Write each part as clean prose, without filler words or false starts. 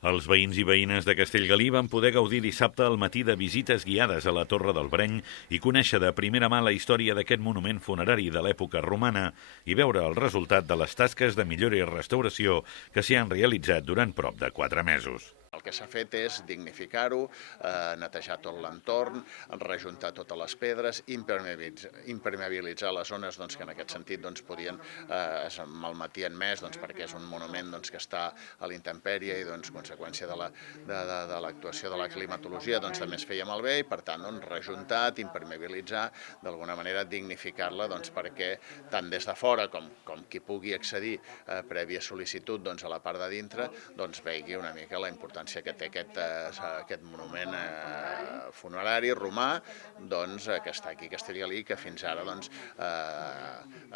Els veïns i veïnes de Castellgalí van poder gaudir dissabte al matí de visites guiades a la Torre del Breny i conèixer de primera mà la història d'aquest monument funerari de l'època romana i veure el resultat de les tasques de millora i restauració que s'hi han realitzat durant prop de 4 mesos. El que s'ha fet és dignificar-ho, netejar tot l'entorn, rejuntar totes les pedres, impermeabilitzar les zones que en aquest sentit es malmetien més perquè és un monument que està a la intempèrie i conseqüència de l'actuació de la climatologia també es feia malbé i per tant rejuntat, impermeabilitzar, d'alguna manera dignificar-la perquè tant des de fora com qui pugui accedir prèvia sol·licitud a la part de dintre vegi una mica la importància que té aquest monument funerari romà que està aquí a Castellgalí, que fins ara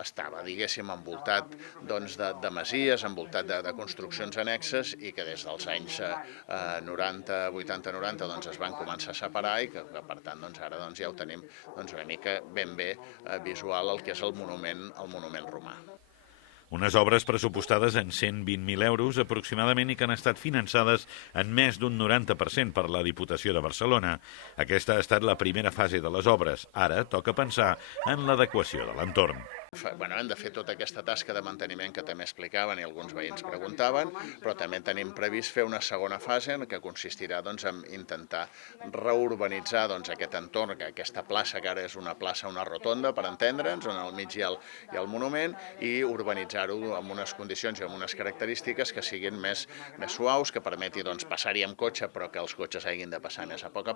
estava, diguéssim, envoltat de masies, envoltat de construccions annexes i que des dels anys 80-90 es van començar a separar i que per tant ara ja ho tenim una mica ben bé visual el que és el monument romà. Unes obres pressupostades en 120.000 euros aproximadament i que han estat finançades en més d'un 90% per la Diputació de Barcelona. Aquesta ha estat la primera fase de les obres. Ara toca pensar en l'adequació de l'entorn. Hem de fer tota aquesta tasca de manteniment que també explicaven i alguns veïns preguntaven, però també tenim previst fer una segona fase que consistirà en intentar reurbanitzar aquest entorn, aquesta plaça que ara és una plaça, una rotonda, per entendre'ns, on al mig hi ha el monument, i urbanitzar-ho amb unes condicions i amb unes característiques que siguin més suaus, que permeti passar-hi amb cotxe, però que els cotxes hagin de passar més a poc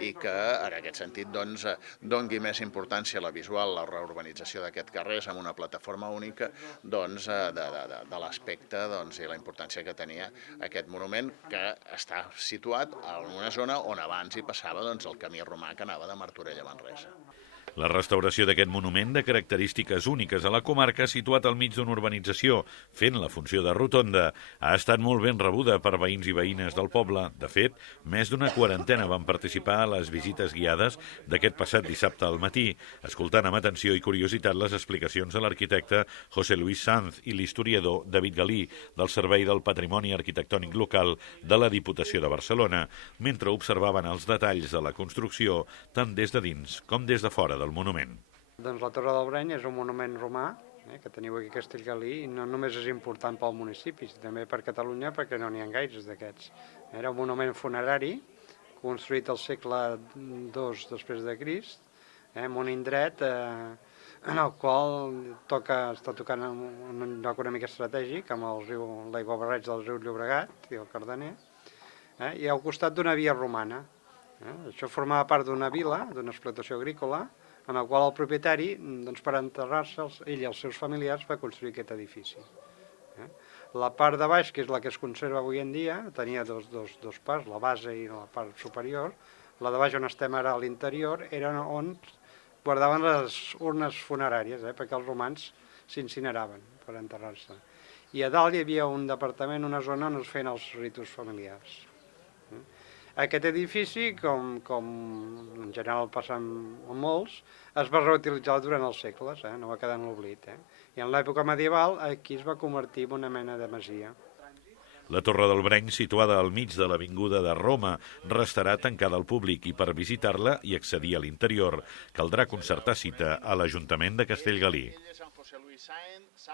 i que en aquest sentit doni més importància a la visual, la reurbanització d'aquest carrers amb una plataforma única de l'aspecte i la importància que tenia aquest monument, que està situat en una zona on abans hi passava el camí romà que anava de Martorell a Manresa. La restauració d'aquest monument de característiques úniques a la comarca, situat al mig d'una urbanització, fent la funció de rotonda, ha estat molt ben rebuda per veïns i veïnes del poble. De fet, més d'una quarantena van participar a les visites guiades d'aquest passat dissabte al matí, escoltant amb atenció i curiositat les explicacions de l'arquitecte José Luis Sanz i l'historiador David Galí, del Servei del Patrimoni Arquitectònic Local de la Diputació de Barcelona, mentre observaven els detalls de la construcció tant des de dins com des de fora del monument. Doncs la Torre del Breny és un monument romà que teniu aquí a Castellgalí i no només és important pel municipi, també per Catalunya perquè no n'hi ha gaires d'aquests. Era un monument funerari construït al segle II després de Crist, en un indret en el qual està tocant en un lloc una mica estratègic amb l'aiguabarreig del riu Llobregat i el Cardener i al costat d'una via romana. Això formava part d'una vila, d'una explotació agrícola, en el qual el propietari, per enterrar-se, ell i els seus familiars, va construir aquest edifici. La part de baix, que és la que es conserva avui en dia, tenia dos parts, la base i la part superior. La de baix, on estem ara a l'interior, era on guardaven les urnes funeràries, perquè els romans s'incineraven per enterrar-se. I a dalt hi havia un departament, una zona on es feien els ritus familiars. Aquest edifici, com en general passa amb molts, es va reutilitzar durant els segles, no va quedar en l'oblit. I en l'època medieval aquí es va convertir en una mena de masia. La Torre del Breny, situada al mig de l'avinguda de Roma, restarà tancada al públic i per visitar-la i accedir a l'interior caldrà concertar cita a l'Ajuntament de Castellgalí.